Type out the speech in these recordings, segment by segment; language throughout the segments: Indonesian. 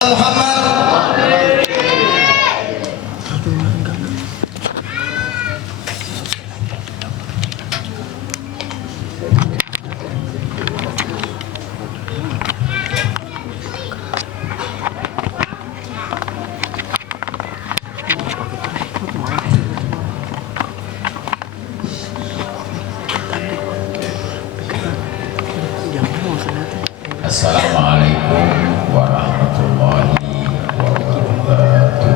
Muhammad. Assalamualaikum warahmatullahi wabarakatuh.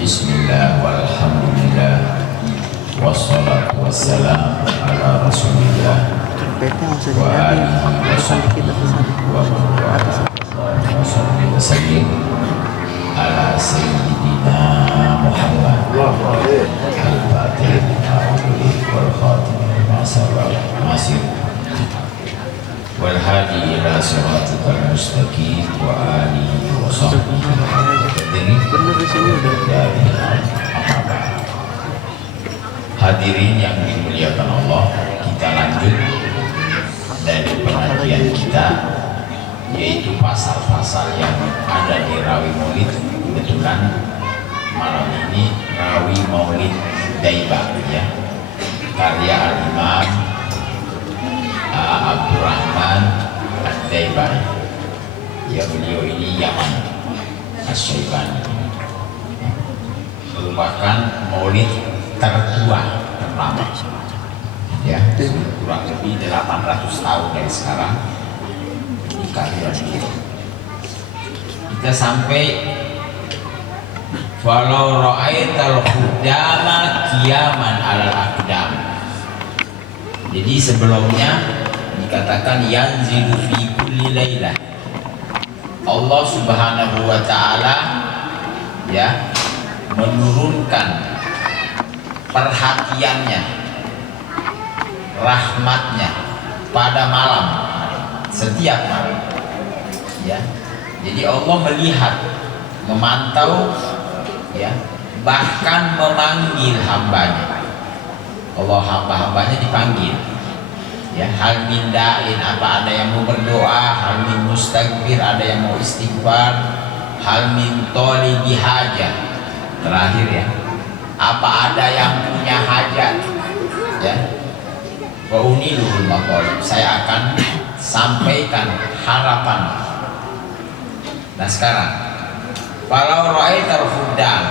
Bismillah walhamdulillah wassalatu wassalam ala rasulillah wa alihi wa sahbihi wa sallim ala sayyidina Muhammad al-Fatih wal khatim masih wal hadi ila siratal mustaqim wa alihi wa sahbihi hadirin yang dimuliakan Allah, kita lanjut dari pengajian kita, yaitu pasal-pasal yang ada di Rawi Maulid. Kebetulan malam ini Rawi Maulid Daibah, ya, karya Al-Imam Abdurrahman Ad-Daibah. Ya, beliau ini Yaman Asy-Syaibani, merupakan maulid tertua terlama, ya, kurang lebih 800 tahun dari sekarang di karya beliau. Kita sampai walau ra'aital khudama qiyaman alal aqdam. Jadi sebelumnya dikatakan yanzilu fi kulli lailah, Allah Subhanahu wa taala, ya, menurunkan perhatiannya, rahmatnya pada malam, setiap malam, ya. Jadi Allah melihat, memantau, ya, bahkan memanggil hambanya. Allah hamba-hambanya dipanggil, ya, hal min da'in, apa ada yang mau berdoa, hal min mustaghfir, ada yang mau istighfar, hal min tolibi hajat, terakhir, ya, apa ada yang punya hajat, ya, wa uniluhul maqalib, saya akan sampaikan harapan. Nah sekarang, walau ra'aital khudam,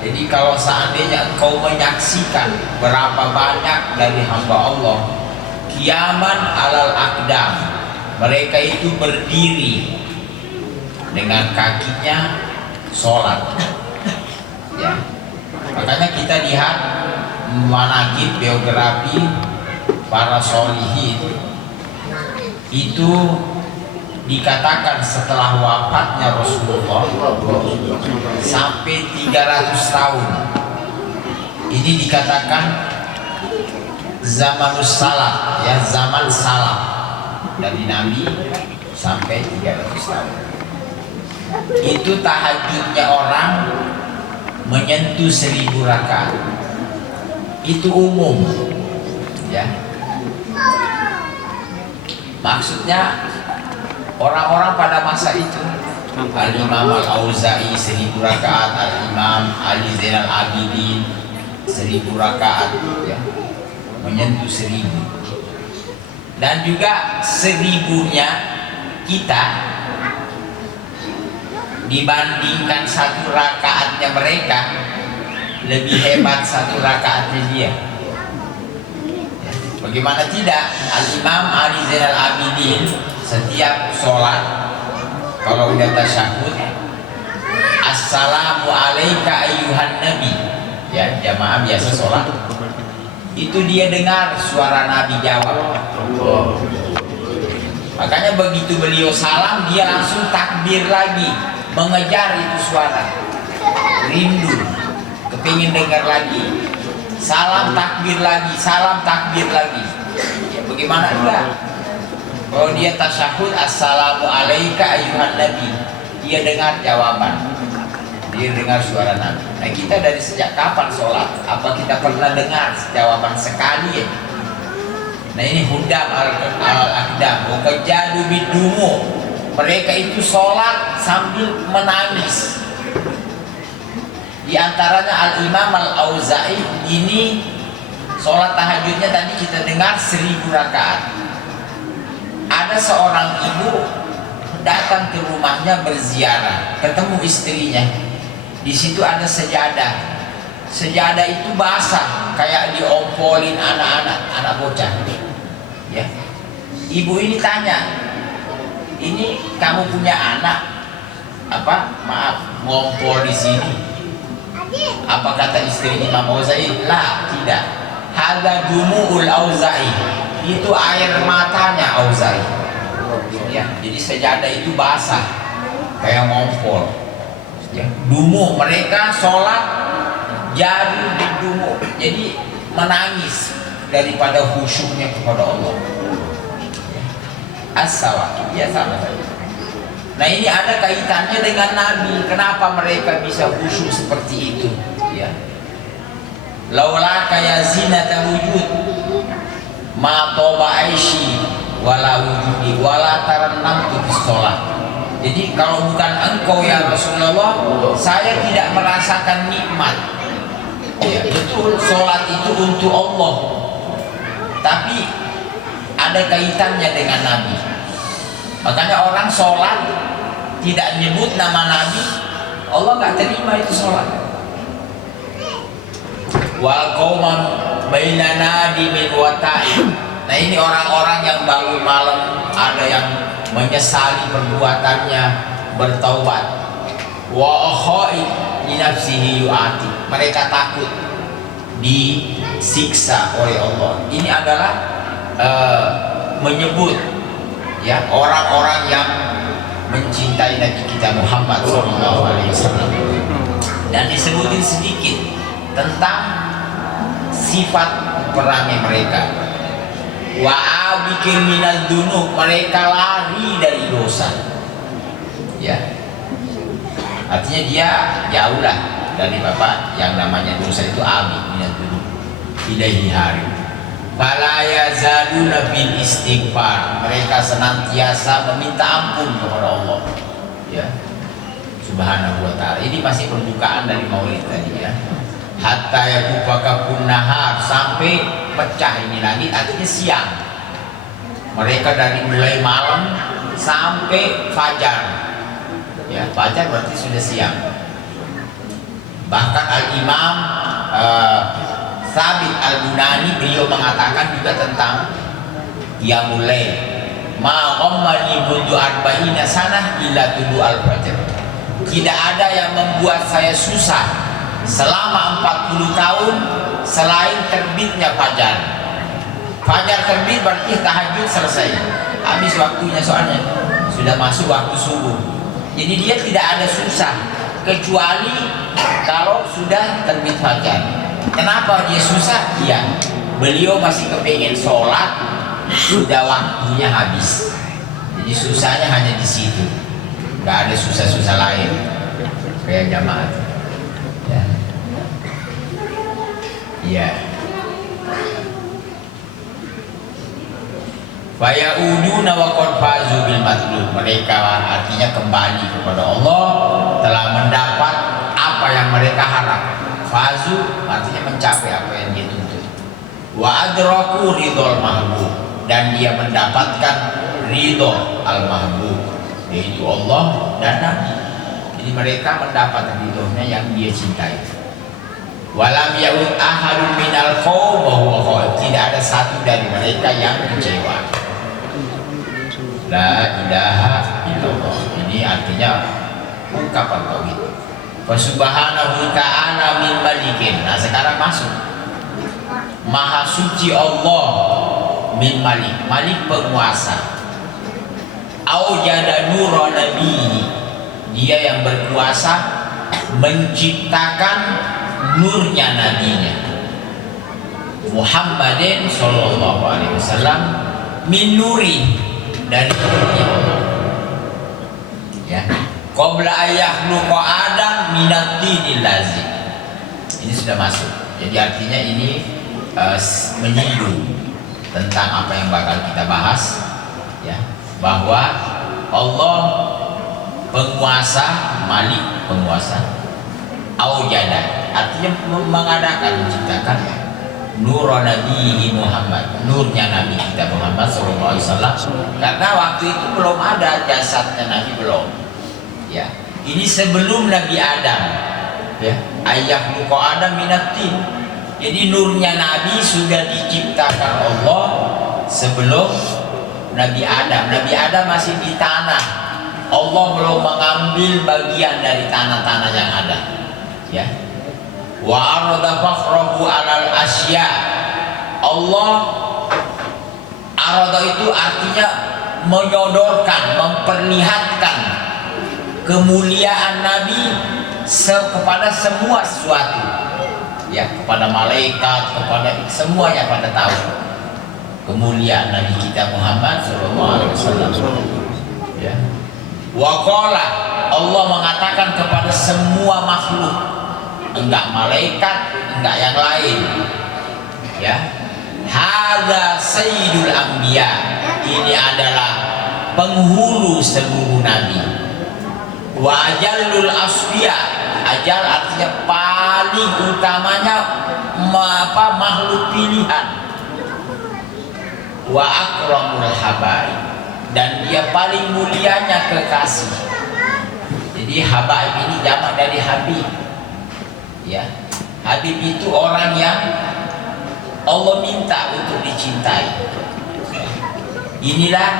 jadi kalau seandainya engkau menyaksikan berapa banyak dari hamba Allah qiyaman alal aqdam, mereka itu berdiri dengan kakinya sholat, ya. Makanya kita lihat manaqib, biografi para sholihin itu dikatakan setelah wafatnya Rasulullah sampai 300 tahun. Ini dikatakan zamanus salaf, ya, zaman salaf dari Nabi sampai 300 tahun. Itu tahajudnya orang menyentuh 1000 rakaat. Itu umum, ya. Maksudnya orang-orang pada masa itu, Al-Imam Al-Auza'i 1000 rakaat, Al-Imam Ali Zainal Abidin 1000 rakaat, ya, menyentuh 1000. Dan juga 1000-nya kita dibandingkan 1 rakaatnya mereka, lebih hebat 1 rakaatnya dia. Bagaimana tidak, Al-Imam Ali Zainal Abidin setiap sholat kalau udah tasyahud, assalamu alaika ayyuhan nabi, ya, jamaah biasa sholat, itu dia dengar suara Nabi jawab. Makanya begitu beliau salam, dia langsung takbir lagi, mengejar itu suara, rindu, kepingin dengar lagi, salam takbir lagi, salam takbir lagi, ya. Bagaimana enggak? Kalau dia tasyahud, assalamu alaika ayyuhan nabi, dia dengar jawaban, dia dengar suara Nabi. Nah, kita dari sejak kapan sholat? Apa kita pernah dengar jawaban sekali, ya? Nah ini hudam al-aqdam, wakajadu bidumu. Mereka itu sholat sambil menangis. Di antaranya Al-Imam Al-Auza'i ini sholat tahajudnya tadi kita dengar 1000 rakaat. Ada seorang ibu datang ke rumahnya berziarah, ketemu istrinya. Di situ ada sejadah. Sejadah itu basah, kayak diompolin anak bocah. Ya. Ibu ini tanya, ini kamu punya anak? Apa? Maaf, ngompol di sini. Apa kata istri Imam Auza'i? La, tidak. Hadza dumu'ul Auza'i. Itu air matanya Auza'i. Ya, jadi sejadah itu basah, kayak ngompol. Ya. Dumu, mereka sholat jadi dumu, jadi menangis daripada khusyuknya kepada Allah. As-sawa, ya sama saja. Nah ini ada kaitannya dengan Nabi. Kenapa mereka bisa khusyuk seperti itu? Ya. Laula kaya zina wujud, ma toba aishi, wala wujudi, wala tarannam tu sholat. Jadi kalau bukan engkau ya Rasulullah, saya tidak merasakan nikmat. Ya, betul, sholat itu untuk Allah, tapi ada kaitannya dengan Nabi. Makanya orang sholat tidak nyebut nama Nabi, Allah nggak terima itu sholat. Wal qauman bainana di min watai. Nah ini orang-orang yang bangun malam, ada yang menyesali perbuatannya, bertaubat. Wa akhai li nafsihi yu'ati. Mereka takut disiksa oleh Allah. Ini adalah menyebut ya orang-orang yang mencintai Nabi kita Muhammad SAW. Dan disebutin sedikit tentang sifat perangai mereka. Wa abikir minal dunub, mereka lari dari dosa. Ya. Artinya dia jauhlah dari bapak yang namanya dosa itu abi minat dulu ilaihi hari. Fala yazaluna bil istighfar, mereka senantiasa meminta ampun kepada Allah. Ya. Subhanahu wa ta'ala. Ini masih pembukaan dari Maulid tadi ya. Hatta yakufaka nahar, sampai pecah ini langit, artinya siang. Mereka dari mulai malam sampai fajar. Ya, fajar berarti sudah siang. Bahkan Al-Imam Thabit Al-Bunani beliau mengatakan juga tentang qiyamul lail, ma ghammani mundu arba'ina sanah illa tulu al-fajr. Tidak ada yang membuat saya susah selama 40 tahun selain terbitnya fajar. Fajar terbit berarti tahajud selesai, habis waktunya, soalnya sudah masuk waktu subuh. Jadi dia tidak ada susah kecuali kalau sudah terbit fajar. Kenapa dia susah? Ya, beliau masih kepengen sholat, sudah waktunya habis. Jadi susahnya hanya di situ, nggak ada susah-susah lain kayak jamaah. Ya, ya. Faya'uduna wa qad fazu bil matlub. Mereka artinya kembali kepada Allah, telah mendapat apa yang mereka harap. Fazu artinya mencapai apa yang dia tuntut. Wa adraku ridhol mahbub, dan dia mendapatkan ridho al mahbub, yaitu Allah dan Nabi. Jadi mereka mendapat ridhonya yang dia cintai. Walam ya'ud ahadun minal qaum wa huwa qaum, tidak ada satu dari mereka yang kecewa. La ilaha illallah, ini artinya ungkapan tauhid. Subhanahu ta'ala min malikin. Nah sekarang masuk Maha suci Allah min malik, malik penguasa. Aujada nura nabi, dia yang berkuasa menciptakan nurnya nabinya Muhammadin sallallahu alaihi wasallam min nuri, dari nurnya Allah. Ya, qabla ayyahluqa adam minat dinil lazim. Ini sudah masuk. Jadi artinya ini menyinggung tentang apa yang bakal kita bahas, ya, bahwa Allah penguasa, Malik penguasa, aujada artinya mengadakan, menciptakan nur Nabi Muhammad, nurnya Nabi kita Muhammad SAW, karena waktu itu belum ada jasadnya Nabi, belum, ya. Ini sebelum Nabi Adam, ya, ayah luka Adam minatin. Jadi nurnya Nabi sudah diciptakan Allah sebelum Nabi Adam. Nabi Adam masih di tanah, Allah belum mengambil bagian dari tanah-tanah yang ada, ya. Wa arada fakhrahu alal asya. Allah arada itu artinya menyodorkan, memperlihatkan kemuliaan Nabi kepada semua sesuatu, ya, kepada malaikat, kepada semuanya pada tahu kemuliaan Nabi kita Muhammad SAW, ya. Wa qala, Allah mengatakan kepada semua makhluk, enggak malaikat, enggak yang lain, ya, hadza sayyidul anbiya, ini adalah penghulu seluruh nabi, wa ajallul asfiya, ajal artinya paling utamanya makhluk pilihan, wa akramul habaib, dan dia paling mulianya kekasih. Jadi habaib ini jamak dari habib, ya. Habib itu orang yang Allah minta untuk dicintai. Inilah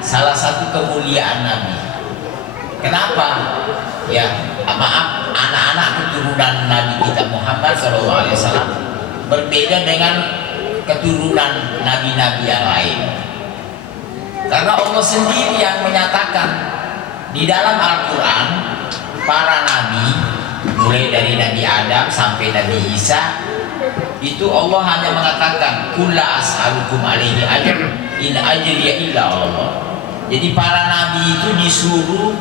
salah satu kemuliaan Nabi. Kenapa? Ya, maaf, anak-anak keturunan Nabi kita Muhammad SAW berbeda dengan keturunan nabi-nabi yang lain. Karena Allah sendiri yang menyatakan di dalam Al-Quran, para nabi mulai dari Nabi Adam sampai Nabi Isa itu Allah hanya mengatakan kulla as'alukum alaihi ajr in ajriya illa Allah. Jadi para nabi itu disuruh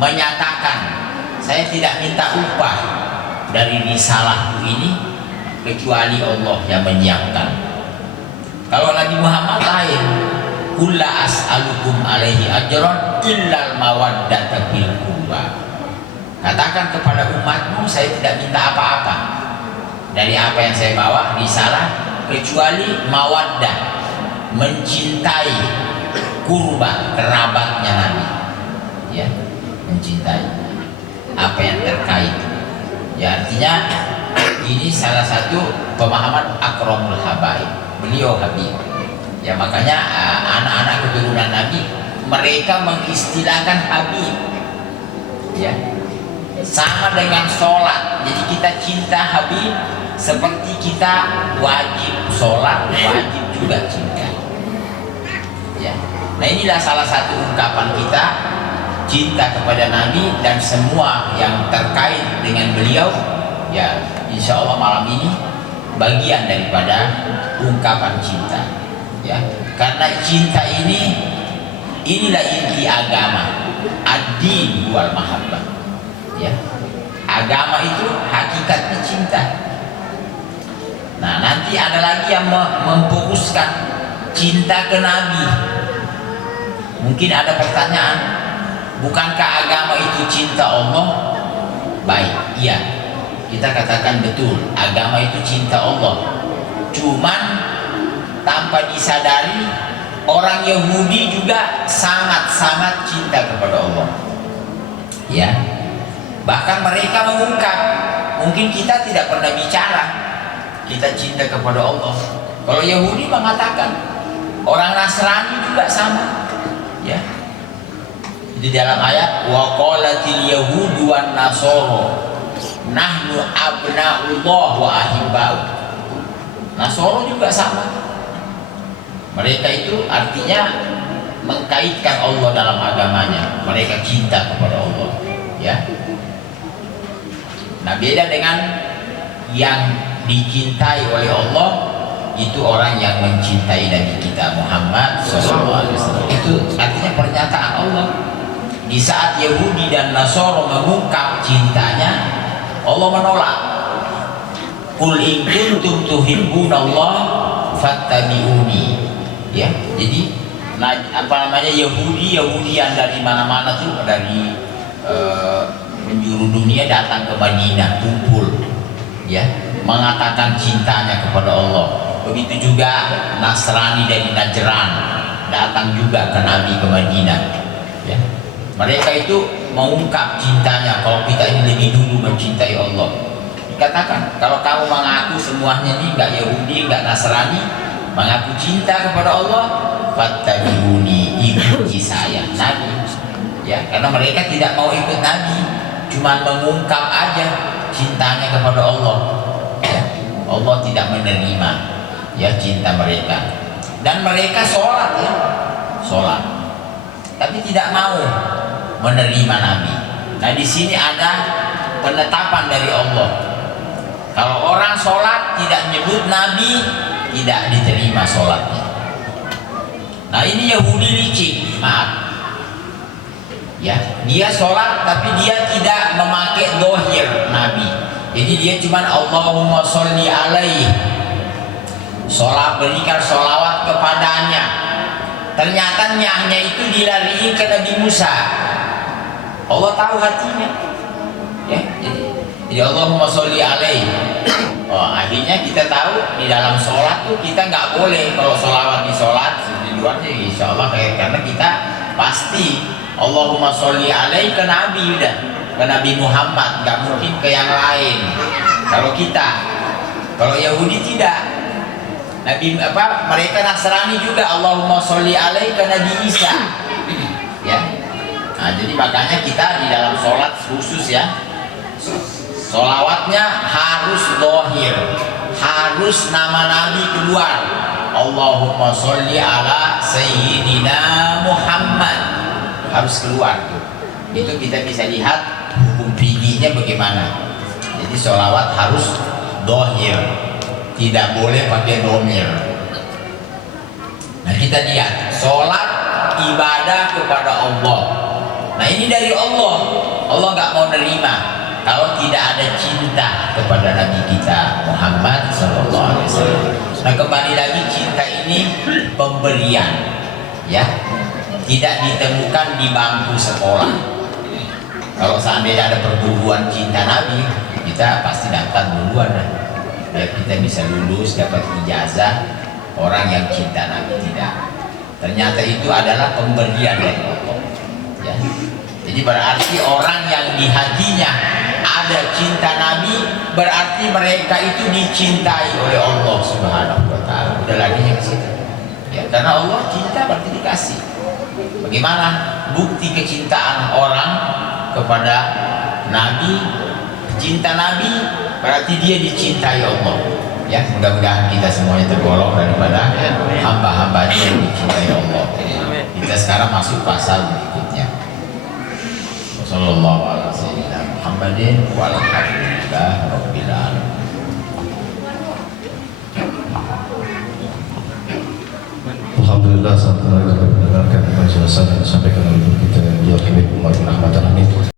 menyatakan, saya tidak minta upah dari risalahku ini kecuali Allah yang menyiapkan. Kalau Nabi Muhammad lain, kulla as'alukum alaihi ajran illal mawaddata fil qurba. Katakan kepada umatmu, saya tidak minta apa-apa dari apa yang saya bawa risalah kecuali mawaddah, mencintai kurba, kerabatnya Nabi, ya, mencintai apa yang terkait, ya. Artinya ini salah satu pemahaman akramul habaib, beliau habib, ya. Makanya anak-anak keturunan Nabi mereka mengistilahkan habib, ya, sama dengan sholat. Jadi kita cinta habib seperti kita wajib sholat, wajib juga cinta, ya. Nah, inilah salah satu ungkapan kita cinta kepada Nabi dan semua yang terkait dengan beliau, ya. Insya Allah malam ini bagian daripada ungkapan cinta, ya. Karena cinta inilah inti agama, ad-din wal mahabbah, ya. Agama itu hakikatnya cinta. Nah, nanti ada lagi yang memfokuskan cinta ke Nabi. Mungkin ada pertanyaan, bukankah agama itu cinta Allah? Baik, iya, kita katakan betul, agama itu cinta Allah. Cuman tanpa disadari, orang Yahudi juga sangat-sangat cinta kepada Allah, ya. Bahkan mereka mengungkap, mungkin kita tidak pernah bicara kita cinta kepada Allah. Kalau Yahudi mengatakan, orang Nasrani juga sama, ya. Di dalam ayat wa qalatil yahudu wan nasara nahnu abna'ullah wa ahibba'u. Nasara juga sama. Mereka itu artinya mengkaitkan Allah dalam agamanya. Mereka cinta kepada Allah, ya. Nah, beda dengan yang dicintai oleh Allah, itu orang yang mencintai Nabi kita Muhammad SAW. Itu artinya pernyataan Allah. Di saat Yahudi dan Nasara mengungkap cintanya, Allah menolak. Qul in kuntum tuhibbunallah fattabi'uni. Ya, jadi Yahudi yang dari mana-mana tuh, dari penjuru dunia datang ke Madinah, kumpul, ya, mengatakan cintanya kepada Allah. Begitu juga Nasrani dari Najran datang juga ke Nabi ke Madinah, ya. Mereka itu mengungkap cintanya, kalau kita ini lebih dulu mencintai Allah. Dikatakan, kalau kamu mengaku semuanya ini nggak Yahudi, nggak Nasrani, mengaku cinta kepada Allah, fattabi'uni, ikuti saya, Nabi. Ya, karena mereka tidak mau ikut Nabi, cuma mengungkap aja cintanya kepada Allah. Ya, Allah tidak menerima, ya, cinta mereka. Dan mereka sholat, ya, sholat, tapi tidak mau menerima Nabi. Nah, di sini ada penetapan dari Allah. Kalau orang sholat tidak nyebut Nabi, tidak diterima sholatnya. Nah, ini Yahudi licik, maaf. Ya, dia sholat tapi dia tidak memakai dohir Nabi. Jadi dia cuma Allahumma sholli alaihi, sholat, berikan sholawat kepadanya. Ternyata nyahnya itu dilariin ke Nabi Musa. Allah tahu hatinya, ya. Jadi Allahumma sholli alaihi. Oh, akhirnya kita tahu di dalam sholat tuh kita nggak boleh kalau sholawat di sholat, di luar sih insya Allah, karena kita pasti Allahumma sholli alaihi ke Nabi, udah ke Nabi Muhammad, nggak mungkin ke yang lain. Kalau Yahudi tidak, mereka Nasrani juga Allahumma sholli alaihi ke Nabi Isa, ya. Nah, jadi makanya kita di dalam sholat khusus, ya, sholawatnya harus dohir, harus nama Nabi keluar. Allahumma sholli ala sayyidina Muhammad, harus keluar. Itu kita bisa lihat hukum fikihnya bagaimana. Jadi sholawat harus dohir, tidak boleh pakai domir. Nah, kita lihat sholat ibadah kepada Allah. Nah, ini dari Allah. Allah nggak mau nerima kalau tidak ada cinta kepada Nabi kita Muhammad SAW. Nah, kembali lagi, cinta ini pemberian, ya, tidak ditemukan di bangku sekolah. Kalau seandainya ada perguruan cinta Nabi, kita pasti daftar duluan, ya, kita bisa lulus dapat ijazah orang yang cinta Nabi. Tidak, ternyata itu adalah pemberian dari Allah, ya. Jadi berarti orang yang di hatinya ada cinta Nabi, berarti mereka itu dicintai oleh Allah Subhanahu wa Ta'ala. Udah lagi ke situ, ya, karena Allah cinta berarti dikasih. Bagaimana bukti kecintaan orang kepada Nabi? Cinta Nabi berarti dia dicintai Allah, ya. Mudah-mudahan kita semuanya tergolong daripada hamba-hambanya yang dicintai Allah. Kita sekarang masuk pasal berikutnya. Sallallahu alaihi wasallam Muhammadin walhamdulillah rabbil alamin. Alhamdulillah, saat kita mendengarkan penjelasan yang disampaikan oleh kita yang Habib Umar bin Ahmad Al-Amin.